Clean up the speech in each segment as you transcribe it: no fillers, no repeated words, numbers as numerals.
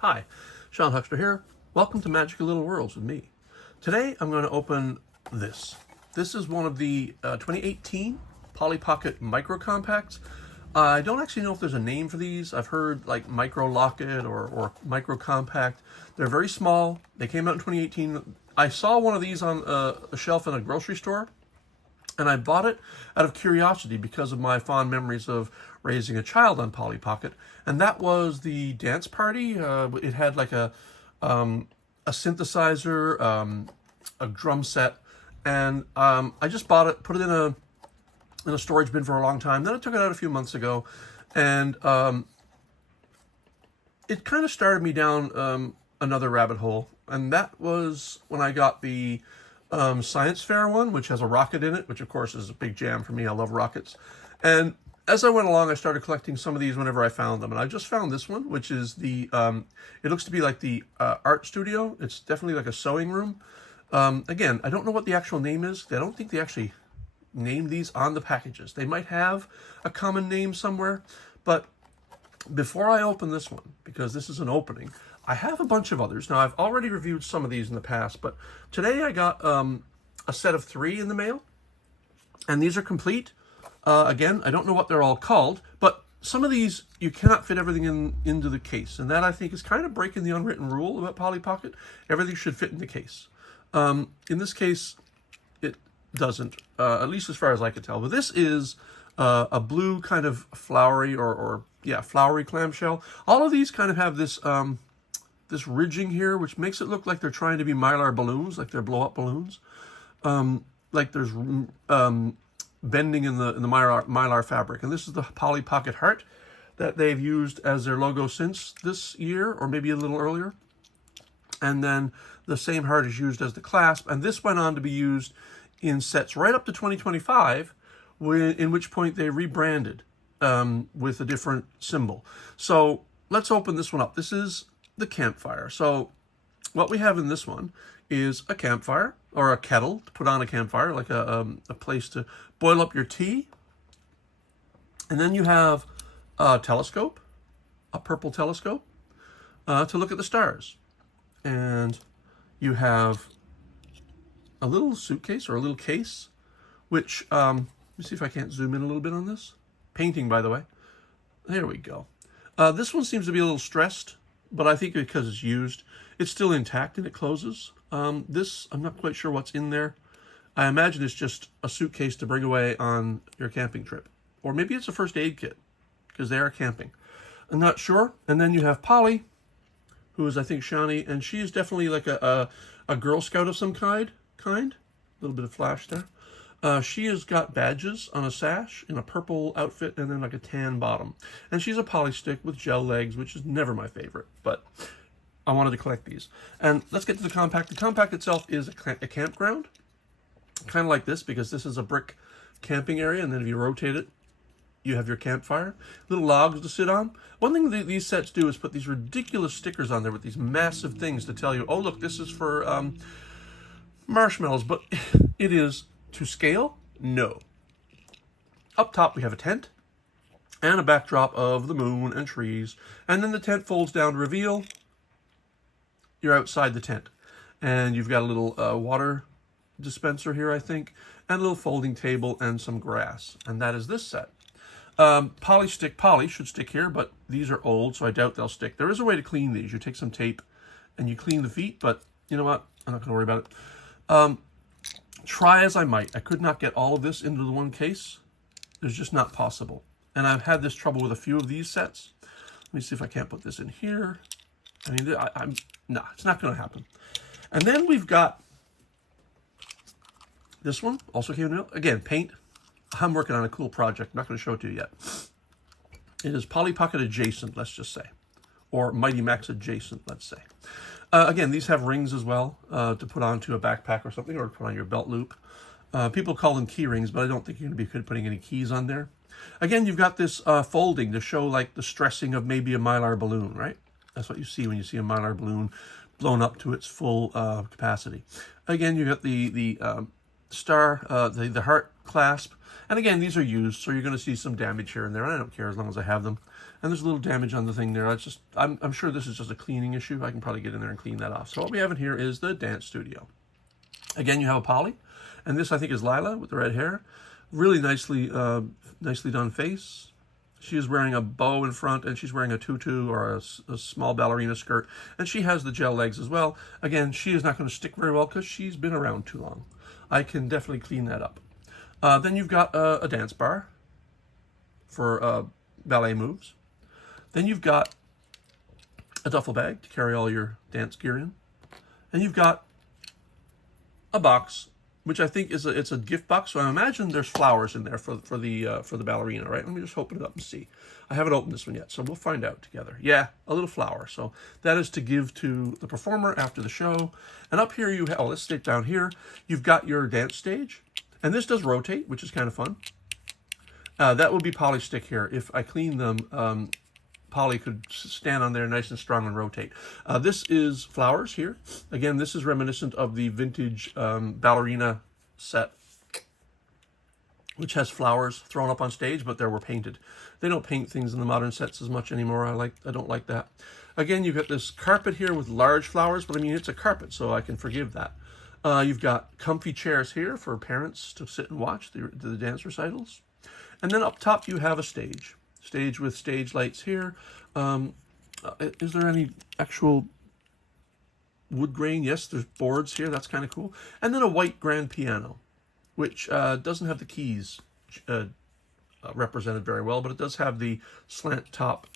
Hi, Sean Huxter here. Welcome to Magical Little Worlds with me. Today I'm going to open this. This is one of the 2018 Polly Pocket Micro Compacts. I don't actually know if there's a name for these. I've heard like Micro Locket or Micro Compact. They're very small. They came out in 2018. I saw one of these on a shelf in a grocery store, and I bought it out of curiosity because of my fond memories of raising a child on Polly Pocket, and that was the dance party. It had like a synthesizer, a drum set, and I just bought it, put it in a storage bin for a long time. Then I took it out a few months ago, and it kind of started me down another rabbit hole, and that was when I got the science fair one, which has a rocket in it, which of course is a big jam for me. I love rockets. And as I went along, I started collecting some of these whenever I found them. And I just found this one, which is the, it looks to be like the art studio. It's definitely like a sewing room. Again, I don't know what the actual name is. I don't think they actually named these on the packages. They might have a common name somewhere. But before I open this one, because this is an opening, I have a bunch of others. Now, I've already reviewed some of these in the past, but today I got a set of 3 in the mail, and these are complete. Again, I don't know what they're all called, but some of these, you cannot fit everything into the case, and that, I think, is kind of breaking the unwritten rule about Polly Pocket. Everything should fit in the case. In this case, it doesn't, at least as far as I could tell. But this is a blue kind of flowery flowery clamshell. All of these kind of have this this ridging here, which makes it look like they're trying to be Mylar balloons, like they're blow-up balloons. Like there's bending in the Mylar fabric. And this is the Polly Pocket heart that they've used as their logo since this year, or maybe a little earlier. And then the same heart is used as the clasp. And this went on to be used in sets right up to 2025, in which point they rebranded with a different symbol. So let's open this one up. This is the Campfire. So what we have in this one is a campfire, or a kettle to put on a campfire, like a place to boil up your tea. And then you have a telescope, a purple telescope, to look at the stars. And you have a little suitcase, or a little case, which, let me see if I can't zoom in a little bit on this. Painting, by the way. There we go. This one seems to be a little stressed, but I think because it's used, it's still intact and it closes. This, I'm not quite sure what's in there. I imagine it's just a suitcase to bring away on your camping trip. Or maybe it's a first aid kit, because they are camping. I'm not sure. And then you have Polly, who is, I think, Shawnee, and she is definitely like a Girl Scout of some kind. A little bit of flash there. She has got badges on a sash in a purple outfit and then like a tan bottom. And she's a Polly stick with gel legs, which is never my favorite, but I wanted to collect these. And let's get to the compact. The compact itself is a campground, kind of like this, because this is a brick camping area, and then if you rotate it, you have your campfire. Little logs to sit on. One thing that these sets do is put these ridiculous stickers on there with these massive things to tell you, oh, look, this is for marshmallows, but it is to scale? No. Up top, we have a tent and a backdrop of the moon and trees. And then the tent folds down to reveal you're outside the tent. And you've got a little water dispenser here, I think, and a little folding table and some grass. And that is this set. Polly should stick here, but these are old, so I doubt they'll stick. There is a way to clean these. You take some tape and you clean the feet, but you know what? I'm not going to worry about it. Try as I might, I could not get all of this into the one case. It's just not possible. And I've had this trouble with a few of these sets. Let me see if I can't put this in here. I mean, no, it's not going to happen. And then we've got this one, also came in the mail. Again, paint. I'm working on a cool project. I'm not going to show it to you yet. It is Polly Pocket adjacent, let's just say. Or Mighty Max adjacent, let's say. Again, these have rings as well to put onto a backpack or something, or to put on your belt loop. People call them key rings, but I don't think you're going to be putting any keys on there. Again, you've got this folding to show like the stressing of maybe a Mylar balloon, right? That's what you see when you see a Mylar balloon blown up to its full capacity. Again, you've got the star, the heart clasp. And again, these are used, so you're going to see some damage here and there. I don't care as long as I have them. And there's a little damage on the thing there. I'm sure this is just a cleaning issue. I can probably get in there and clean that off. So what we have in here is the dance studio. Again, you have a Polly, and this I think is Lila with the red hair. Really nicely done face. She is wearing a bow in front, and she's wearing a tutu or a small ballerina skirt, and she has the gel legs as well. Again, she is not going to stick very well because she's been around too long. I can definitely clean that up. Then you've got a dance bar for ballet moves. Then you've got a duffel bag to carry all your dance gear in. And you've got a box, which I think is it's a gift box. So I imagine there's flowers in there for the ballerina, right? Let me just open it up and see. I haven't opened this one yet, so we'll find out together. Yeah, a little flower. So that is to give to the performer after the show. And up here you have, let's stick down here. You've got your dance stage, and this does rotate, which is kind of fun. That would be Polly stick here. If I clean them, Polly could stand on there nice and strong and rotate. This is flowers here. Again, this is reminiscent of the vintage ballerina set, which has flowers thrown up on stage, but they were painted. They don't paint things in the modern sets as much anymore. I don't like that. Again, you've got this carpet here with large flowers, but I mean, it's a carpet, so I can forgive that. You've got comfy chairs here for parents to sit and watch the dance recitals. And then up top, you have a stage with stage lights here. Is there any actual wood grain? Yes, there's boards here. That's kind of cool. And then a white grand piano, which doesn't have the keys represented very well, but it does have the slant top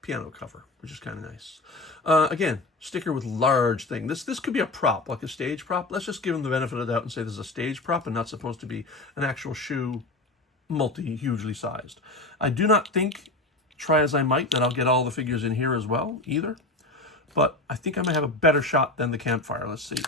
piano cover, which is kind of nice. Again, sticker with large thing. This could be a prop, like a stage prop. Let's just give them the benefit of the doubt and say this is a stage prop and not supposed to be an actual shoe, hugely sized. I do not think, try as I might, that I'll get all the figures in here as well, either. But I think I might have a better shot than the Campfire. Let's see.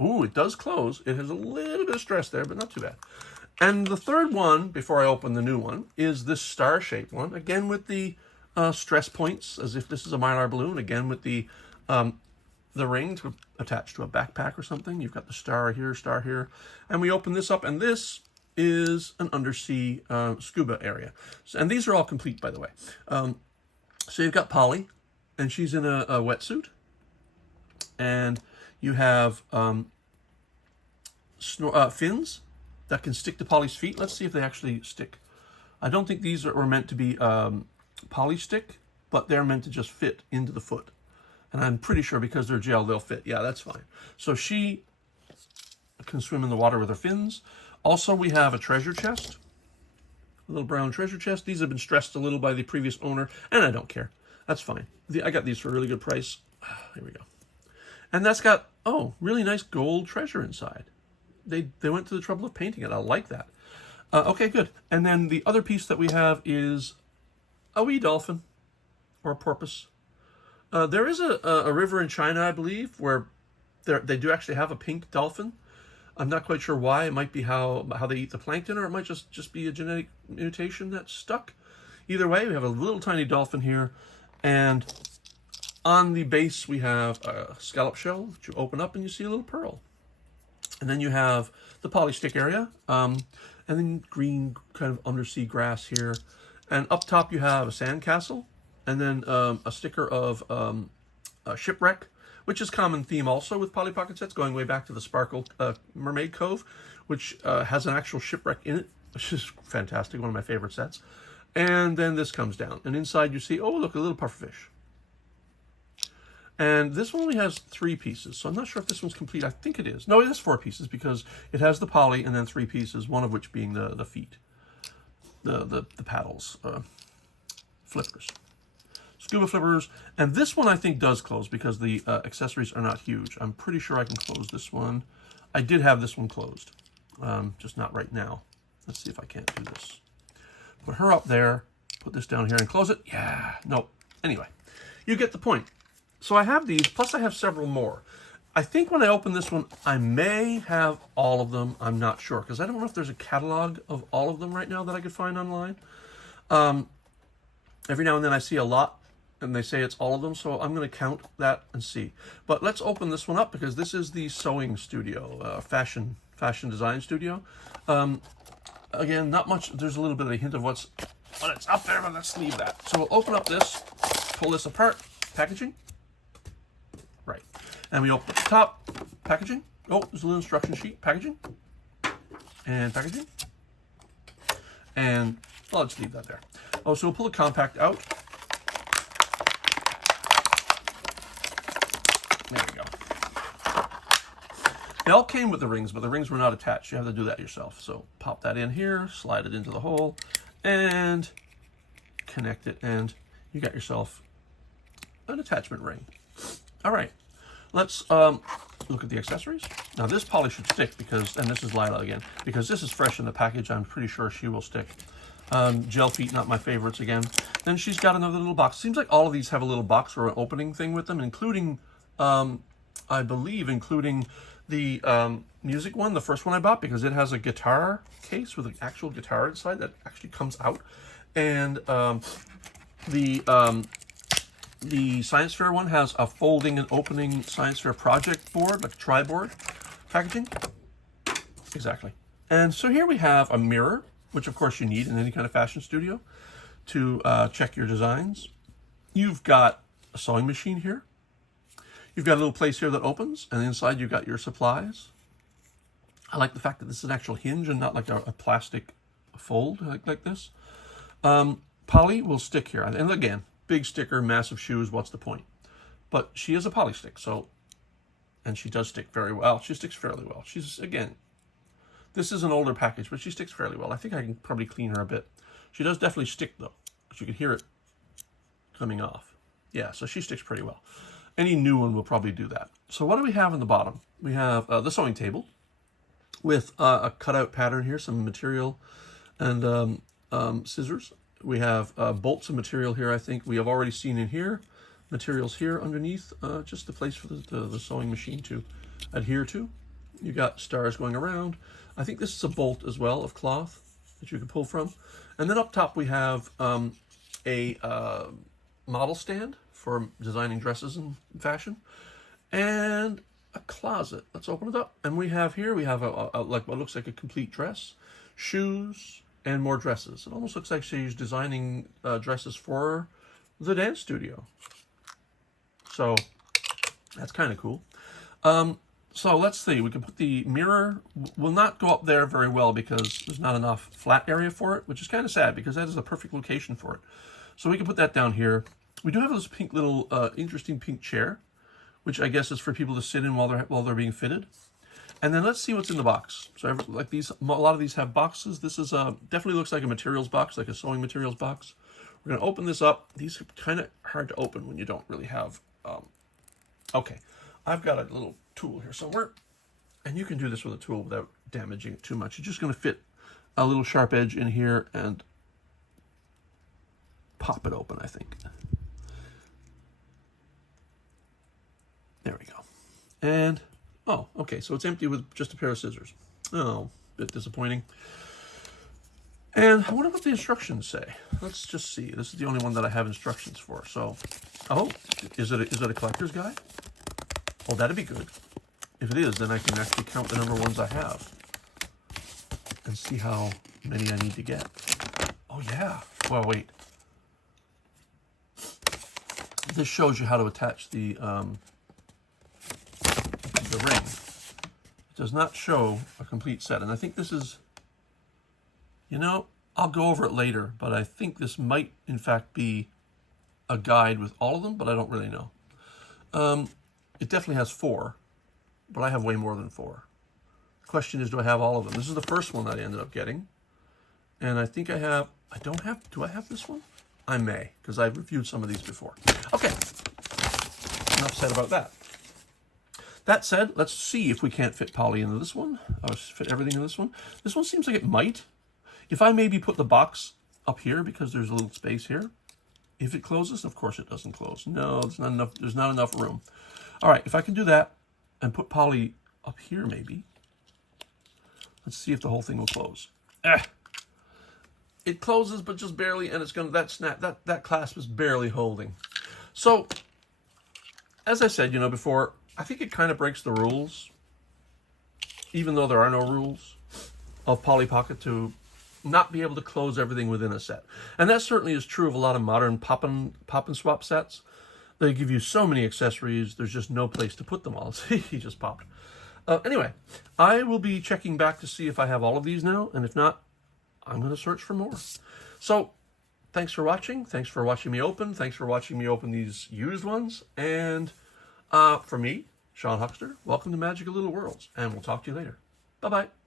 Ooh, it does close. It has a little bit of stress there, but not too bad. And the third one, before I open the new one, is this star-shaped one. Again, with the stress points, as if this is a Mylar balloon. Again, with the ring attached to a backpack or something. You've got the star here. And we open this up, and this is an undersea scuba area. And these are all complete, by the way. So you've got Polly, and she's in a wetsuit. And you have fins that can stick to Polly's feet. Let's see if they actually stick. I don't think these were meant to be poly stick, but they're meant to just fit into the foot. And I'm pretty sure because they're gel, they'll fit. Yeah, that's fine. So she can swim in the water with her fins. Also, we have a treasure chest, a little brown treasure chest. These have been stressed a little by the previous owner, and I don't care. That's fine. I got these for a really good price. Here we go. And that's got, really nice gold treasure inside. They went to the trouble of painting it. I like that. Okay, good. And then the other piece that we have is a wee dolphin or a porpoise. There is a river in China, I believe, where they do actually have a pink dolphin. I'm not quite sure why. It might be how they eat the plankton, or it might just be a genetic mutation that's stuck. Either way, we have a little tiny dolphin here, and on the base we have a scallop shell, which you open up and you see a little pearl. And then you have the polystick area, and then green kind of undersea grass here. And up top you have a sandcastle, and then a sticker of a shipwreck, which is common theme also with Polly Pocket sets, going way back to the Sparkle Mermaid Cove, which has an actual shipwreck in it, which is fantastic, one of my favorite sets. And then this comes down, and inside you see, look, a little pufferfish. And this one only has 3 pieces, so I'm not sure if this one's complete. I think it is. No, it has 4 pieces because it has the Polly and then 3 pieces, one of which being the feet, the paddles, flippers. Scuba flippers, and this one I think does close because the accessories are not huge. I'm pretty sure I can close this one. I did have this one closed, just not right now. Let's see if I can't do this. Put her up there, put this down here and close it. Yeah, no. Anyway, you get the point. So I have these, plus I have several more. I think when I open this one, I may have all of them. I'm not sure, because I don't know if there's a catalog of all of them right now that I could find online. Every now and then I see a lot, and they say it's all of them, so I'm going to count that and see. But let's open this one up, because this is the sewing studio, fashion design studio. Again, not much. There's a little bit of a hint of what's Well, it's up there, but let's leave that. So we'll open up this, pull this apart, packaging. Right. And we open up the top, packaging. Oh, there's a little instruction sheet, packaging. And packaging. And, well, let's leave that there. Oh, so we'll pull the compact out. There we go. They all came with the rings, but the rings were not attached. You have to do that yourself. So pop that in here, slide it into the hole, and connect it, and you got yourself an attachment ring. All right, let's look at the accessories. Now this poly should stick because, and this is Lila again, because this is fresh in the package. I'm pretty sure she will stick. Gel feet, not my favorites again. Then she's got another little box. Seems like all of these have a little box or an opening thing with them, including, I believe, including the music one, the first one I bought, because it has a guitar case with an actual guitar inside that actually comes out. And the Science Fair one has a folding and opening Science Fair project board, like tri-board packaging. Exactly. And so here we have a mirror, which of course you need in any kind of fashion studio to check your designs. You've got a sewing machine here. You've got a little place here that opens, and inside you've got your supplies. I like the fact that this is an actual hinge and not like a plastic fold like this. Poly will stick here. And again, big sticker, massive shoes, what's the point? But she is a poly stick, so, and she does stick very well. She sticks fairly well. She's, again, this is an older package, but she sticks fairly well. I think I can probably clean her a bit. She does definitely stick, though, because you can hear it coming off. Yeah, so she sticks pretty well. Any new one will probably do that. So what do we have in the bottom? We have the sewing table with a cutout pattern here, some material and scissors. We have bolts of material here, I think. We have already seen in here, materials here underneath, just the place for the sewing machine to adhere to. You got stars going around. I think this is a bolt as well of cloth that you can pull from. And then up top we have a model stand for designing dresses in fashion, and a closet. Let's open it up. And we have here, we have a like what looks like a complete dress, shoes, and more dresses. It almost looks like she's designing dresses for the dance studio. So that's kind of cool. So let's see, we can put the mirror, will not go up there very well because there's not enough flat area for it, which is kind of sad because that is the perfect location for it. So we can put that down here. We do have this pink little interesting pink chair, which I guess is for people to sit in while they're being fitted. And then let's see what's in the box. So like these, a lot of these have boxes. This is definitely looks like a materials box, like a sewing materials box. We're going to open this up. These are kind of hard to open when you don't really have. Okay, I've got a little tool here somewhere, and you can do this with a tool without damaging it too much. You're just going to fit a little sharp edge in here and pop it open, I think. There we go. And, oh, okay, so it's empty with just a pair of scissors. Oh, a bit disappointing. And I wonder what the instructions say. Let's just see. This is the only one that I have instructions for. So, oh, is it a collector's guide? Oh, that'd be good. If it is, then I can actually count the number of ones I have and see how many I need to get. Oh, yeah. Well, wait. This shows you how to attach the ring. It does not show a complete set, and I think this is, you know, I'll go over it later, but I think this might in fact be a guide with all of them, but I don't really know. It definitely has 4, but I have way more than 4. The question is, do I have all of them? This is the first one that I ended up getting, and I think I have, do I have this one? I may, because I've reviewed some of these before. Okay, enough said about that. That said, let's see if we can't fit Polly into this one. I'll fit everything in this one. This one seems like it might. If I maybe put the box up here because there's a little space here. If it closes, of course it doesn't close. No, there's not enough room. All right, if I can do that and put Polly up here maybe. Let's see if the whole thing will close. It closes, but just barely, and it's gonna, that clasp is barely holding. So, as I said, before, I think it kind of breaks the rules, even though there are no rules, of Polly Pocket to not be able to close everything within a set. And that certainly is true of a lot of modern pop and swap sets. They give you so many accessories, there's just no place to put them all. See, he just popped. Anyway, I will be checking back to see if I have all of these now, and if not, I'm going to search for more. So, thanks for watching. Thanks for watching me open. Thanks for watching me open these used ones. And for me, Sean Huckster, welcome to Magical Little Worlds, and we'll talk to you later. Bye-bye.